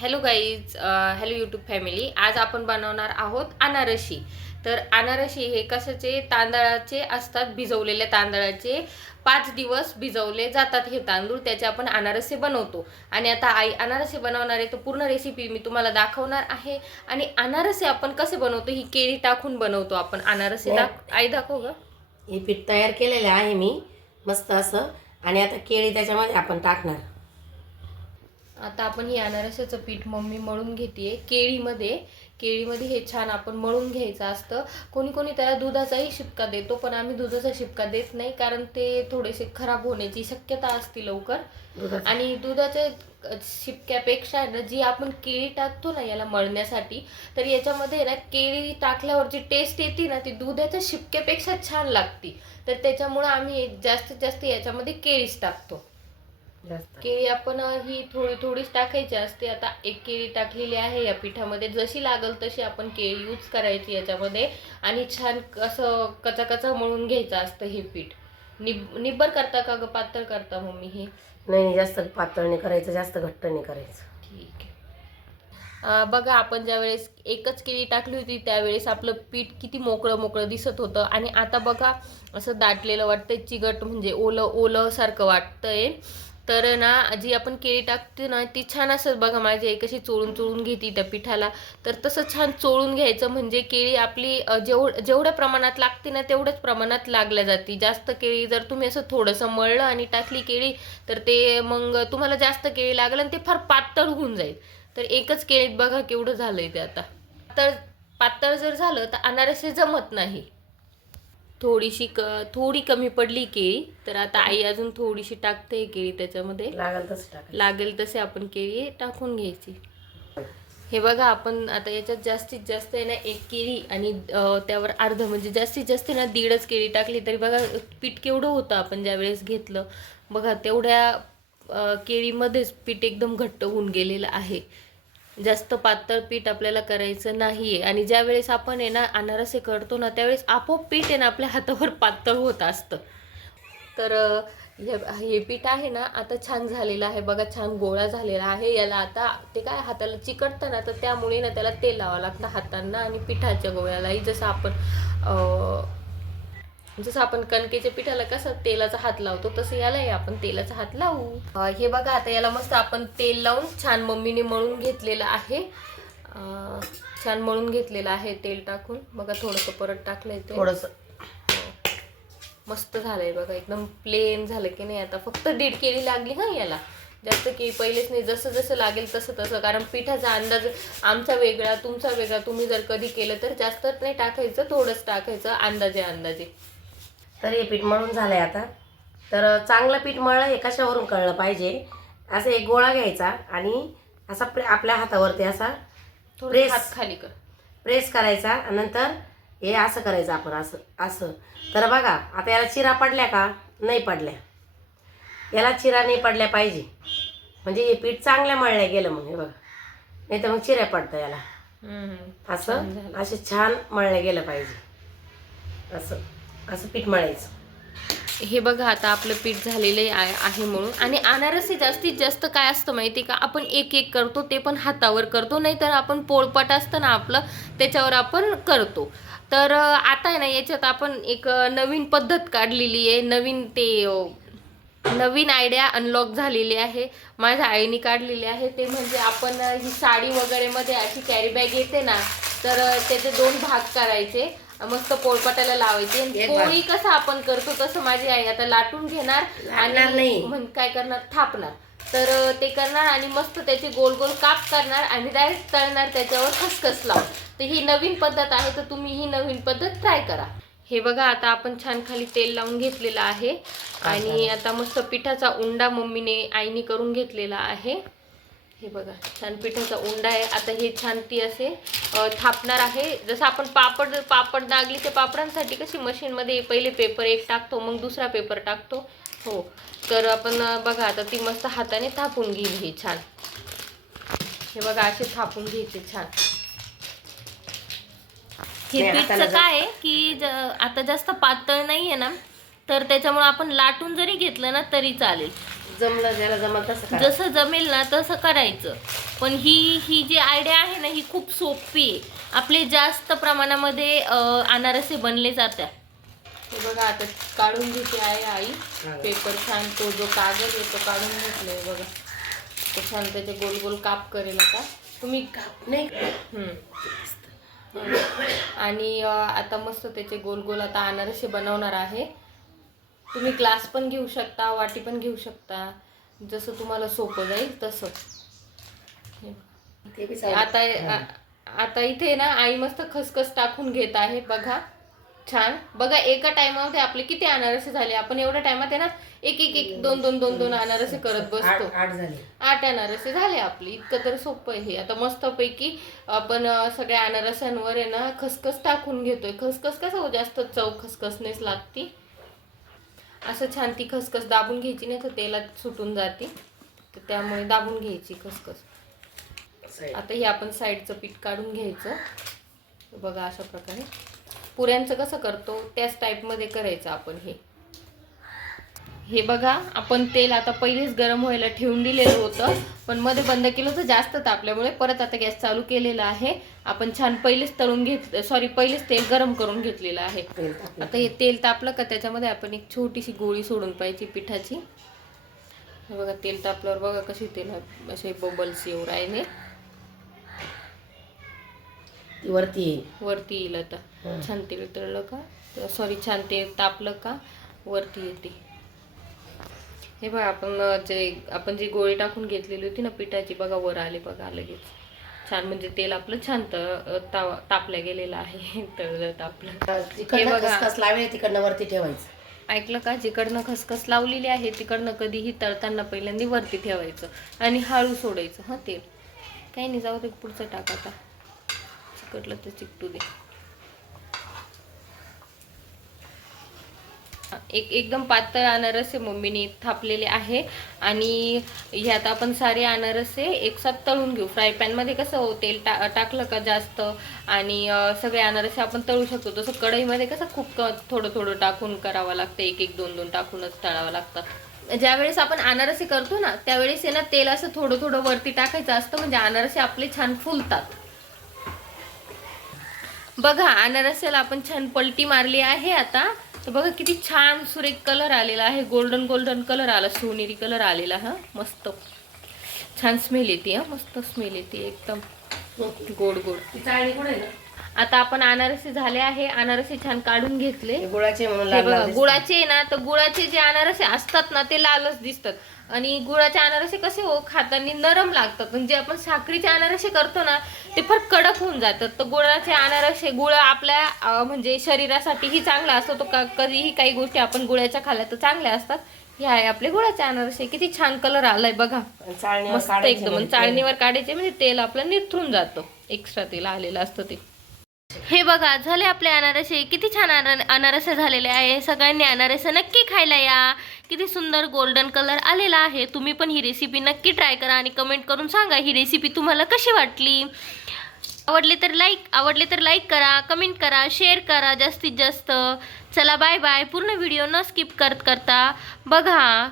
Hello guys hello YouTube family आज आपण बनवणार आहोत अनारशी. तर अनारशी हे कशाचे? तांदळाचे असतात भिजवलेल्या तांदळाचे. पाच दिवस भिजवले जातात हे तांदूळ त्याचे आपण अनारसे बनवतो. आणि आता आई अनारसे बनवणार आहे तर पूर्ण रेसिपी मी तुम्हाला दाखवणार आहे. आणि अनारसे आपण कसे बनवतो ही केळी टाकून बनवतो आपण. अनारसे दाख आई दाखव ग. हे पीठ तयार केलेलं आहे मी मस्त असं. आणि आता केळी त्याच्यामध्ये आपण टाकणार. आता आपण ही अनारसाचं पीठ मम्मी मळून घेते केळीमध्ये केळीमध्ये हे छान आपण मळून घ्यायचं असतं. कोणी कोणी त्याला दुधाचाही शिपका देतो पण आम्ही दुधाचा शिपका देत नाही कारण ते थोडेसे खराब होण्याची शक्यता असते लवकर. आणि दुधाच्या शिपक्यापेक्षा आहे ना जी आपण केळी टाकतो ना याला मळण्यासाठी तर याच्यामध्ये ना केळी टाकल्यावर जी टेस्ट येते ना ती दुधाच्या शिपक्यापेक्षा छान लागते. तर त्याच्यामुळं आम्ही जास्तीत जास्त याच्यामध्ये केळीच टाकतो. केळी आपण ही थोडी थोडीच टाकायची असते. आता एक केळी टाकलेली आहे या पिठामध्ये. जशी लागल तशी आपण केळी यूज करायची याच्यामध्ये. आणि छान असं कचा कचा मळून घ्यायचं असतं हे पीठ. निब निब्बर करता का ग? पातळ करता मम्मी हे? नाही जास्त पातळ नाही करायचं. जास्त घट्ट नाही करायचं. ठीक आहे. बघा आपण ज्यावेळेस एकच केळी टाकली होती त्यावेळेस आपलं पीठ किती मोकळं मोकळं दिसत होतं. आणि आता बघा असं दाटलेलं वाटतंय. चिगट म्हणजे ओलं ओलं सारखं वाटतंय. तर ना जी आपण केळी टाकते ना ती छान असं बघा माझी आई कशी चोळून चोळून घेते त्या पिठाला. तर तसं छान चोळून घ्यायचं म्हणजे केळी आपली जेव जेवढ्या प्रमाणात लागते ना तेवढ्याच प्रमाणात लागल्या जाते. जास्त केळी जर तुम्ही असं थोडंसं मळलं आणि टाकली केळी तर ते मग तुम्हाला जास्त केळी लागलं आणि ते फार पातळ होऊन जाईल. तर एकच केळीत बघा केवढं झालंय ते आता. तर पातळ जर झालं तर अनारसे जमत नाही. थोडीशी क थोडी कमी पडली केळी तर आता आई अजून थोडीशी टाकते केळी त्याच्यामध्ये. लागल तसं टाकायचं. लागेल तसे आपण केळी टाकून घ्यायची. हे बघा आपण आता याच्यात जास्तीत जास्त आहे ना एक केळी आणि अं, त्यावर अर्ध म्हणजे जास्तीत जास्त ना दीडच केळी टाकली तरी बघा पीठ केवढं होतं आपण ज्यावेळेस घेतलं. बघा तेवढ्या अं, केळीमध्येच पीठ एकदम घट्ट होऊन गेलेलं आहे. जास्त पातळ पीठ आपल्याला करायचं नाही आहे आणि ज्यावेळेस आपण आहे ना अनारसे करतो ना त्यावेळेस आपोआप पीठ आहे ना आपल्या हातावर पातळ होत असतं. तर हे हे पीठ आहे ना आता छान झालेलं आहे. बघा छान गोळा झालेला आहे. याला आता ते काय हाताला चिकटतं ना तर त्यामुळे ना त्याला तेल लावावं लागतं हातांना आणि पिठाच्या गोळ्यालाही. जसं आपण जसं आपण कणकेच्या पिठाला कसं तेलाचा हात लावतो तसं यालाही आपण तेलाचा हात लावू. हे बघा आता याला मस्त आपण तेल लावून छान मम्मीने मळून घेतलेलं आहे. छान मळून घेतलेलं आहे तेल टाकून. बघा थोडंसं परत टाकलंय ते. थोडंसं. मस्त झालंय बघा एकदम प्लेन झालं की नाही. आता फक्त दीड केळी लागली हा याला. जास्त केळी पहिलेच नाही जसं जसं लागेल तसं तसं. कारण पिठाचा अंदाज आमचा वेगळा तुमचा वेगळा. तुम्ही जर कधी केलं तर जास्त नाही टाकायचं थोडंच टाकायचं अंदाजे अंदाजे. तर हे पीठ मळून झालंय आता. तर चांगलं पीठ मळलं हे कशावरून कळलं पाहिजे? असं एक गोळा घ्यायचा आणि असा प्रे आपल्या हातावरती असा Press. हात खाली कर. प्रेस करायचा नंतर हे असं करायचं आपण असं असं. तर बघा आता याला चिरा पडल्या का? नाही पडल्या. याला चिरा नाही पडल्या पाहिजे. म्हणजे हे पीठ चांगल्या मळल्या गेलं मग हे बघा. नाही तर मग चिऱ्या पडतं याला. असं झालं. असे छान मळलं गेलं पाहिजे. असं. असं पीठ मळायचं? हे बघा आता आपलं पीठ झालेलं आहे आहे म्हणून. आणि अनारसे जास्तीत जास्त काय असतं माहिती का? आपण एक एक करतो ते पण हातावर करतो नाहीतर आपण पोळपट असतं ना आपलं त्याच्यावर आपण करतो. तर आता आहे ना याच्यात आपण एक नवीन पद्धत काढलेली आहे. नवीन ते नवीन आयडिया अनलॉक झालेली आहे. माझ्या आईने काढलेली आहे. ते म्हणजे आपण ही साडी वगैरेमध्ये अशी कॅरी बॅग येते ना तर त्याचे दोन भाग करायचे. मस्त पोळपाटाला लावायचे. आणि. पोळी कसं आपण करतो तसं माझी आई आता लाटून घेणार. म्हण काय करणार? थापणार. तर ते करणार आणि मस्त त्याचे गोल गोल काप करणार आणि डायरेक्ट तळणार त्याच्यावर खसखस लावून. तर ही नवीन पद्धत आहे तर तुम्ही ही नवीन पद्धत ट्राय करा. हे बघा आता आपण छान खाली तेल लावून घेतलेलं आहे. आणि आता मस्त पिठाचा उंडा मम्मीने आईने करून घेतलेला आहे. हे बघा छान पिठाचा उंडा आहे. आता हे छान ती असे थापणार आहे. जसं आपण पापड पापड नागलीच्या पापडांसाठी कशी मशीनमध्ये पहिले पेपर एक टाकतो मग दुसरा पेपर टाकतो. हो. तर आपण बघा आता ती मस्त हाताने थापून घेईल हे छान. हे बघा असे थापून घ्यायचे छान. हे पीठचं काय आहे की ज- आता जास्त पातळ नाही आहे ना तर त्याच्यामुळे आपण लाटून जरी घेतलं ना तरी चालेल. जमलं ज्याला जमलं तसं करा. जसं जमेल ना तसं करायचं. पण ही ही जी आयडिया आहे ना ही खूप सोपी आहे. आपले जास्त प्रमाणामध्ये अं, अनारसे बनले जातात हे बघा आता काढून घेते आहे आई. पेपर छान तो जो कागद आहे तो काढून घेतलाय बघा. तो छान त्याचे गोल गोल काप करेल आता. तुम्ही काप नाही हम्म. आणि अं, आता मस्त त्याचे गोल गोल आता अनारसे बनवणार आहे. तुम्ही ग्लास पण घेऊ शकता वाटी पण घेऊ शकता. जसं तुम्हाला सोपं जाईल तसं. हे. आता आता इथे ना आई मस्त खसखस टाकून घेत आहे बघा. छान. बघा एका टायमामध्ये आपले किती अनारसे झाले. आपण एवढ्या टायमात आहे ना एक एक एक दोन दोन दोन दोन अनारसे करत बसतो. आठ आठ झाले. आठ अनारसे झाले आपली. इतकं तर सोपं आहे. हे आता मस्तपैकी आपण सगळ्या अनारसांवर आहे ना खसखस टाकून घेतोय. खसखस कसं हो? जास्त चव खसखसनेच लागती. असं छान ती खसखस दाबून घ्यायची नाही तर तेलात सुटून जाते. तर त्यामुळे दाबून घ्यायची खसखस. आता हे आपण साईडचं पीठ काढून घ्यायचं. बघा अशा प्रकारे. पुऱ्यांचं कसं करतो त्याच टाईपमध्ये करायचं आपण हे. हे बघा आपण तेल आता पहिलेच गरम व्हायला ठेवून दिलेलं होतं पण मध्ये बंद केलं होतं जास्त तापल्यामुळे. परत आता गॅस चालू केलेला आहे. आपण छान पहिलेच तळून घेत सॉरी पहिलेच तेल गरम करून घेतलेलं आहे. आता हे तेल तापलं का त्याच्यामध्ये आपण एक छोटीशी गोळी सोडून पाहिजे पिठाची. हे बघा तेल तापल्यावर बघा कशी तेल असे बबल्स येऊ राहिले. वरती येईल. वरती येईल आता. छान तेल तळलं का? सॉरी छान तेल तापलं का? वरती येते. हे बघा आपण जे आपण जी गोळी टाकून घेतलेली होती ना पिठाची बघा वर आले बघा लगेच. छान म्हणजे तेल आपलं छान ताव तापल्या गेलेलं आहे. तळलं तापलं. बघा. लावेल तिकडनं वरती ठेवायचं. ऐकलं का? जिकडनं खसखस लावलेली आहे तिकडनं कधीही तळताना पहिल्यांदा वरती ठेवायचं आणि हळू सोडायचं हां तेल. काही नाही जाऊ दे पुढचं टाक आता. चिकटलं तर चिकटू दे. एक एकदम पातळ अनारसे मम्मीने थापलेले आहे. आणि ह्यात आपण सारे अनारसे एकसाथ तळून घेऊ. फ्राय पॅनमध्ये कसं हो, तेल टा टाकलं का जास्त? आणि सगळे अनारसे आपण तळू शकतो. तसं कढईमध्ये कसं खूप थोडं थोडं टाकून करावं लागतं. एक एक दोन दोन टाकूनच तळावं लागतं. ज्यावेळेस आपण अनारसे करतो ना त्यावेळेस ना तेल असं थोडं थोडं वरती टाकायचं असतं. म्हणजे अनारसे आपले छान फुलतात. बघा अनारसेला आपण छान पलटी मारली आहे आता. तर बघा किती छान सुरेख कलर आलेला आहे. गोल्डन गोल्डन कलर आला सोनेरी कलर आलेला हा. मस्त. छान स्मेल येते हा. मस्त स्मेल येते एकदम. गोड गोड. चाळणी आहे ना आता आपण अनारसे झाले आहे अनारसे छान काढून घेतले. गुळाचे म्हणून. गुळाचे ना तर गुळाचे जे अनारसे असतात ना ते लालच दिसतात. आणि गुळाचे अनारसे कसे हो खाताना नरम लागतात. जे आपण साखरीचे अनारसे करतो ना ते फार कडक होऊन जातात. तर गुळाचे अनारसे गुळ आपल्या म्हणजे शरीरासाठीही चांगला असतो. तो का कधीही काही गोष्टी आपण गुळाच्या खाल्ल्या तर चांगल्या असतात. हे आहे आपले गुळाचे अनारसे. किती छान कलर आलाय बघा. मस्त एकदम. म्हणजे चाळणीवर काढायचे म्हणजे तेल आपलं निथरून जातं. एक्स्ट्रा तेल आलेलं असतं ते. हे बघा झाले आपले अनारसे. किती छान अनार- अनारसे झालेले आहे. सगळ्यांनी अनारसे नक्की खायला या. किती सुंदर गोल्डन कलर आलेला आहे. तुम्ही पण ही रेसिपी नक्की ट्राय करा आणि कमेंट करून सांगा ही रेसिपी तुम्हाला कशी वाटली. आवडली तर लाईक आवडले तर लाईक करा कमेंट करा शेअर करा जास्तीत जास्त. चला बाय बाय पूर्ण व्हिडिओ न स्किप करत करता बघा.